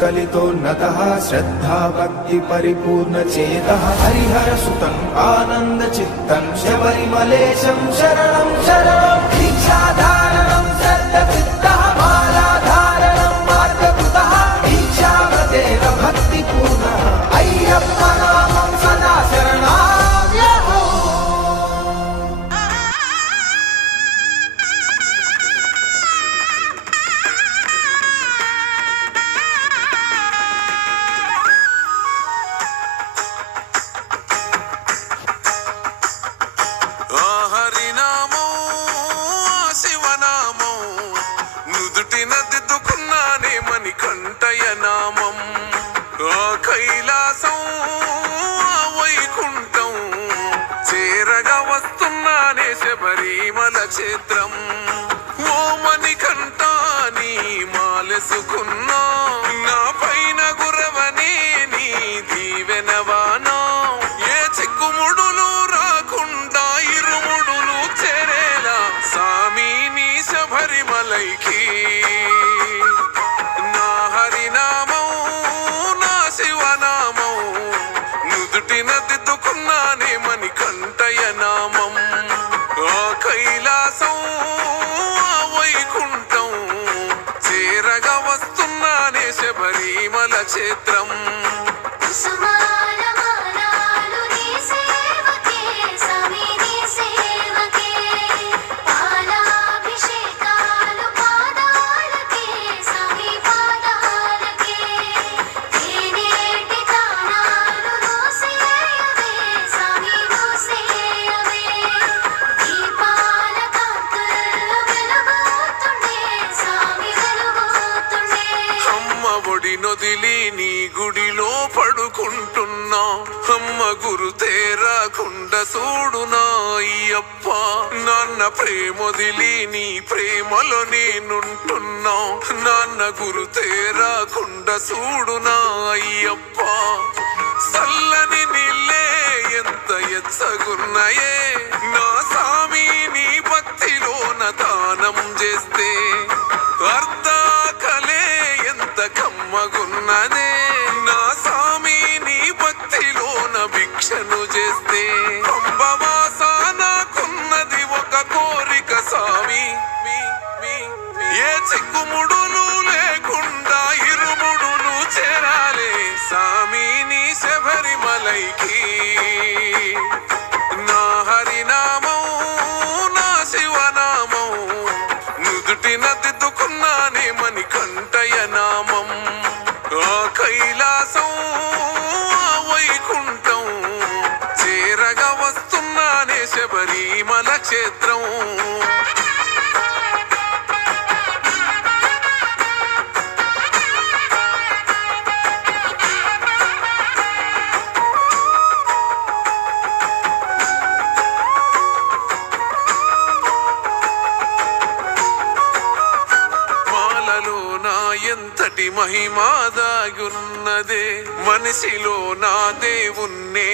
कलितोन्नतः श्रद्धा भक्ति परिपूर्ण चेतः हरिहर सुतं आनंद चित्तं शबरिमलेशं शरणं शरणं दीक्षाधारणं सत्यचित्तः मालाधारणं मार्गकृतः दीक्षाव्रतेन भक्तिपूर्णः अय्यप्प नामं सदा शरणाम्यहो। కైలాసం వైకుంఠం చేరగా వస్తున్నానే శబరిమల క్షేత్రం ఓ మణికంఠ నీ మాలెసుకున్నా నా పైన గురవని నీ దీవెనవానా ఏ చిక్కుముడులు రాకుండా ఇరుముడులు చేరేలా సామి నీ శబరిమలైకి దిద్దుకున్నానే మణికంఠయ నామం కైలాసం వైకుంఠం చేరగా వస్తున్నానే శబరిమల క్షేత్రం నొదిలి నీ గుడిలో పడుకుంటున్నా అమ్మ గురు తేరాకుండా చూడునా అయ్యప్ప నాన్న ప్రేమొదిలి నీ ప్రేమలో నేనుంటున్నా నాన్న గురు తేరాకుండా చూడునా అయ్యప్ప చల్లని నీళ్ళే ఎంత ఎచ్చగున్నాయే నా సామి నీ భక్తిలోన దానం చేస్తే కమ్మగున్నదే నా సామి నీ భక్తిలోన భిక్షను చేస్తే పంబవాస నాకున్నది ఒక కోరిక సామి ఏ చిక్కుముడులు లేకుండా ఇరుముడులు చేరాలే సామి నీ శబరిమలైకి నా హరినామం నా శివనామం నుదుటిన దిద్దుకున్నానే మణికంఠయ నామం కైలాసం వైకుంఠం చేరగా వస్తున్నానే శబరిమల క్షేత్రం ఎంతటి మహిమాదాగున్నదే మనిషిలో నా దేవుణ్ణే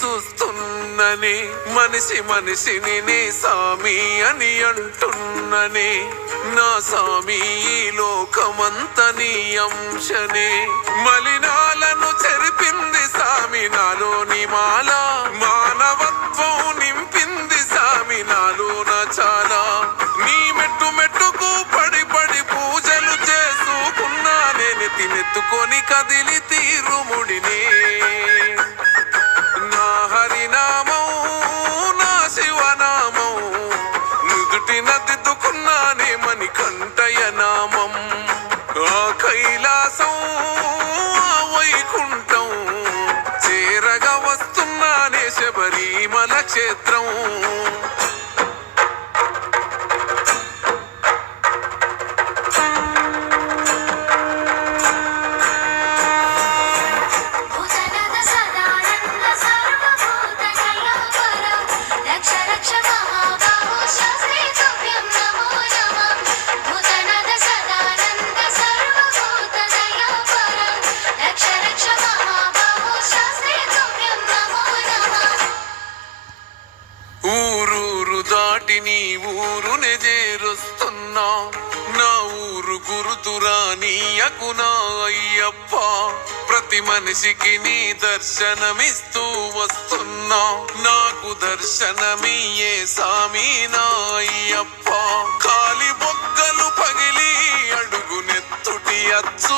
చూస్తున్ననే మనిషిని నే సామి అని అంటున్ననే నా సామి ఈ లోకమంత నీ అంశనే మలినాలను చెరిపింది సామి నాలోని మాల మానవత్వం నింపింది సామి నాలోన చాలా నీ మెట్టు మెట్టుకు పడి పడి పూజలు చేసుకున్నానే నెత్తినెత్తుకొని కదిలి తీరుముడినే నా హరినామం నా శివనామం నుదుటిన దిద్దుకున్నానే మణికంఠయ నామం కైలాసం వైకుంఠం చేరగా వస్తున్నానే శబరిమల క్షేత్రం గురుతురా నీయకు నా అయ్యప్ప ప్రతి మనిషికి నీ దర్శనమిస్తూ వస్తున్నా నాకు దర్శనమియే సామి నా అయ్యప్ప కాలి బొగ్గలు పగిలి అడుగు నెత్తుటి అచ్చు